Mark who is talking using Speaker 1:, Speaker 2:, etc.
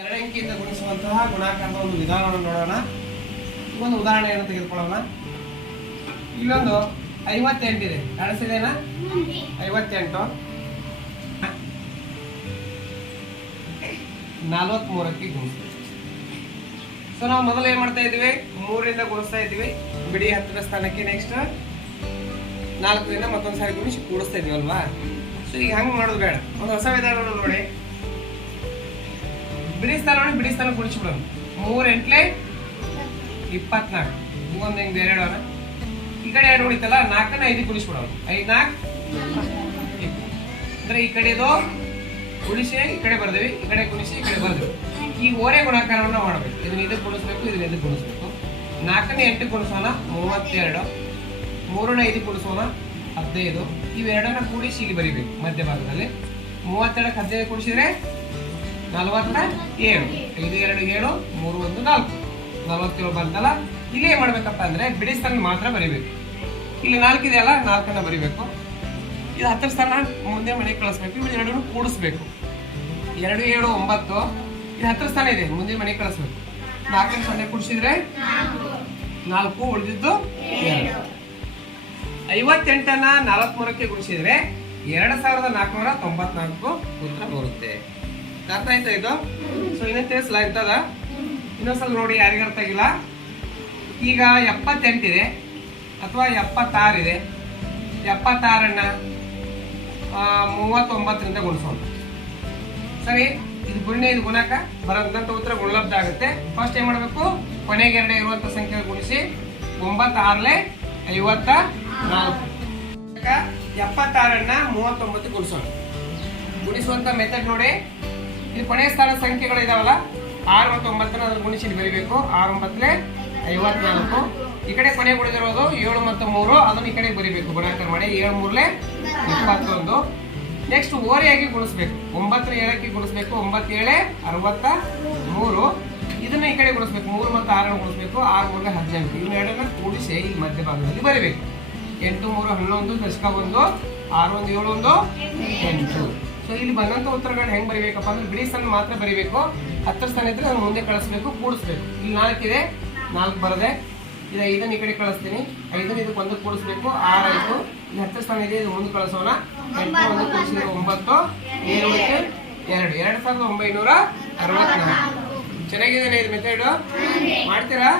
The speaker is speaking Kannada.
Speaker 1: ಎರಡು ಅಂಕಿಯಿಂದ ಗುಣಿಸುವಂತಹ ಗುಣಾಕಾರದ ಒಂದು ವಿಧಾನವನ್ನು ನೋಡೋಣ. ಒಂದು ಉದಾಹರಣೆಯನ್ನು ತೆಗೆದುಕೊಳ್ಳೋಣ. ಇಲ್ಲೊಂದು ಐವತ್ತೆಂಟಿದೆ. ಕಾಣಿಸಿದೇನಾ ಐವತ್ತೆಂಟು. ನಲವತ್ಮೂರಕ್ಕೆ ಗುಣಿಸ್ತೀವಿ ಸೊ ನಾವು ಮೊದಲು ಏನ್ ಮಾಡ್ತಾ ಇದ್ದೀವಿ? ಮೂರಿಂದ ಗುಣಿಸ್ತಾ ಇದ್ದೀವಿ. ಬಿಡಿ ಹತ್ತಿರ ಸ್ಥಾನಕ್ಕೆ ನೆಕ್ಸ್ಟ್ ನಾಲ್ಕರಿಂದ ಮತ್ತೊಂದು ಸಾರಿ ಗುಣಿಸಿ ಕೂಡಿಸ್ತಾ ಇದೀವಲ್ವಾ ಸೊ ಈಗ ಹಂಗೆ ಮಾಡೋದು ಬೇಡ. ಒಂದು ಹೊಸ ವಿಧಾನವನ್ನು ನೋಡಿ. ಬಿಡಿ ನೋಡಿ, ಬಿಡಿ ಸ್ಥಾನ ಗುಣಿಸ್ಬಿಡೋಣ ಮೂರ್ ಎಂಟ್ಲೆ ಇಪ್ಪತ್ನಾಲ್ಕು. ಹಿಂಗೊಂದು ಹೆಂಗ್ ಬೇರೆ ಅವನ ಈ ಕಡೆ ಎರಡು ಉಳಿತಲ್ಲ, ನಾಲ್ಕನ್ನ ಐದು ಕುಡಿಸ್ಬಿಡೋನು ಐದ್, ನಾಲ್ಕು? ಅಂದ್ರೆ ಈ ಕಡೆದು ಕುಡಿಸಿ ಈ ಕಡೆ ಬರ್ದೇವಿ, ಈ ಕಡೆ ಕುಡಿಸಿ ಈ ಕಡೆ ಬರ್ದೇವಿ. ಈ ಓರೆ ಗುಣಾಕಾರವನ್ನ ಮಾಡಬೇಕು. ಇದನ್ನ ಇದಕ್ಕೆ ಕುಡಿಸ್ಬೇಕು, ಇದನ್ನ ಇದಕ್ಕೆ ಕುಡಿಸ್ಬೇಕು. ನಾಲ್ಕನೇ ಎಂಟು ಕುಡಿಸೋಣ, ಮೂವತ್ತೆರಡು. ಮೂರನೇ ಐದು ಕುಡಿಸೋಣ, ಹದಿನೈದು. ಇವೆರಡನ್ನ ಕೂಡಿಸಿ ಇಲ್ಲಿ ಬರಿಬೇಕು, ಮಧ್ಯಭಾಗದಲ್ಲಿ. ಮೂವತ್ತೆರಡಕ್ಕೆ ಹದಿನೈದು ಕೂಡಿಸಿದ್ರೆ ನಲವತ್ತ ಏಳು ಐದು, ಎರಡು, ಏಳು, ಮೂರು, ಒಂದು, ನಾಲ್ಕು. ನಲವತ್ತೇಳು ಬಂತಲ್ಲ? ಇಲ್ಲಿ ಏನ್ ಮಾಡ್ಬೇಕಪ್ಪ ಅಂದ್ರೆ ಬಿಡಿ ಸ್ಥಾನ ಮಾತ್ರ ಬರಿಬೇಕು. ಇಲ್ಲಿ ನಾಲ್ಕು ಇದೆಯಲ್ಲ ನಾಲ್ಕನ್ನ ಬರಿಬೇಕು. ಇದು ಹತ್ತರ ಸ್ಥಾನ ಮುಂದೆ ಮನೆಗೆ ಕಳಿಸ್ಬೇಕು. ಇವು ಎರಡನ್ನು ಕೂಡಿಸ್ಬೇಕು. ಎರಡು, ಏಳು, ಒಂಬತ್ತು. ಇದು ಹತ್ತರ ಸ್ಥಾನ ಇದೆ, ಮುಂದೆ ಮನೆಗೆ ಕಳಿಸ್ಬೇಕು. ನಾಲ್ಕನೇ ಸೊನ್ನೆ ಕೂಡಿಸಿದ್ರೆ? ನಾಲ್ಕು ಉಳಿದಿದ್ದು
Speaker 2: ಎರಡು.
Speaker 1: ಐವತ್ತೆಂಟನ್ನ ನಲವತ್ಮೂರಕ್ಕೆ ಗುಣಿಸಿದ್ರೆ ಎರಡು ಸಾವಿರದ ನಾಲ್ಕುನೂರ ತೊಂಬತ್ನಾಲ್ಕು ಉತ್ತರ ಬರುತ್ತೆ. ಅರ್ಥ ಆಯ್ತಾ ಇದು? ಸೊ ಇನ್ನೊಂದು ಸಲ ಇನ್ನೊಂದ್ಸಲ ನೋಡಿ ಯಾರಿಗ ಅರ್ಥ ಆಗಿಲ್ಲ. ಈಗ ಎಪ್ಪತ್ತೆಂಟಿದೆ. ಅಥವಾ ಎಪ್ಪತ್ತಾರಿದೆ. ಎಪ್ಪತ್ತಾರನ್ನ ಮೂವತ್ತೊಂಬತ್ತರಿಂದ ಗುಣಿಸೋಣ. ಸರಿ, ಇದು ಗುಣ ಇದು ಗುಣಕ. ಬರೋದಂತ ಉತ್ತರ ಗುಣಲಬ್ಧ ಆಗುತ್ತೆ. ಫಸ್ಟ್ ಏನ್ ಮಾಡಬೇಕು? ಕೊನೆಗೆ ಎರಡೇ ಇರುವಂತ ಸಂಖ್ಯೆ ಗುಣಿಸಿ ಒಂಬತ್ತಾರಲೆ ಐವತ್ತ ನಾಲ್ಕು. ಎಪ್ಪತ್ತಾರನ್ನ ಮೂವತ್ತೊಂಬತ್ತು ಗುಣಿಸೋಣ. ಗುಣಿಸುವಂತ ಮೆಥಡ್ ನೋಡಿ. ಇದು ಕೊನೆಯ ಸ್ಥಾನ ಸಂಖ್ಯೆಗಳು ಇದಾವಲ್ಲ ಆರು ಮತ್ತು ಒಂಬತ್ತನ ಗುಣಿಸಿ ಇಲ್ಲಿ ಬರೀಬೇಕು. ಆರು ಒಂಬತ್ತಲೆ ಐವತ್ನಾಲ್ಕು. ಈ ಕಡೆ ಕೊನೆ ಉಳಿದಿರೋದು ಏಳು ಮತ್ತು ಮೂರು. ಅದನ್ನು ಈ ಕಡೆ ಬರಿಬೇಕು. ಗುಣಾಕಾರ ಮಾಡಿ. ಏಳು ಮೂರ್ಲೆ ಇಪ್ಪತ್ತೊಂದು. ನೆಕ್ಸ್ಟ್ ಓರೆಯಾಗಿ ಗುಣಿಸ್ಬೇಕು. ಒಂಬತ್ತರ ಏಳಕ್ಕೆ ಗುಣಿಸ್ಬೇಕು. ಒಂಬತ್ತು ಏಳೆ ಅರವತ್ತ ಮೂರು. ಇದನ್ನ ಈ ಕಡೆ ಗುಣಿಸ್ಬೇಕು. ಮೂರು ಮತ್ತು ಆರನ್ನು ಗುಣಿಸ್ಬೇಕು. ಆರು ಮೂರಲೆ ಹದಿನೆಂಟು ಇವೆರಡನ್ನ ಕೂಡಿಸಿ ಈ ಮಧ್ಯಭಾಗದಲ್ಲಿ ಬರಿಬೇಕು. ಎಂಟು, ಮೂರು, ಹನ್ನೊಂದು, ದಶಕ ಒಂದು, ಆರು ಒಂದು, ಏಳು ಒಂದು, ಎಂಟು. ಸೊ ಇಲ್ಲಿ ಬಂದಂತ ಉತ್ತರಗಳನ್ನ ಹೆಂಗ್ ಬರೀಬೇಕಪ್ಪ ಅಂದ್ರೆ ಬಿಡಿ ಸ್ಥಾನ ಮಾತ್ರ ಬರಿಬೇಕು. ಹತ್ತರ ಸ್ಥಾನ ಇದ್ರೆ ನಾನು ಮುಂದೆ ಕಳಿಸ್ಬೇಕು ಕೂಡಿಸ್ಬೇಕು. ಇಲ್ಲಿ ನಾಲ್ಕಿದೆ ನಾಲ್ಕು ಬರದೆ. ಇದು ಐದನ್ನ ಈ ಕಡೆ ಕಳಿಸ್ತೀನಿ. ಐದನ್ನ ಇದಕ್ಕೆ ಒಂದು ಕೂಡಿಸ್ಬೇಕು ಆರು ಆಯ್ತು. ಇಲ್ಲಿ ಹತ್ತರ ಸ್ಥಾನ ಇದೆ ಇದು ಮುಂದೆ ಕಳಿಸೋಣ. ಎಂಟು ಒಂದು ಕೂಡಿಸಿದ್ರೆ ಒಂಬತ್ತು. ಏಳು ಉಳಿತು ಎರಡು. ಎರಡು ಸಾವಿರದ ಒಂಬೈನೂರ ಅರವತ್ನಾಲ್ಕು. ಚೆನ್ನಾಗಿದೆ ಇದು ಮೆಥಡ್ ಮಾಡ್ತೀರಾ?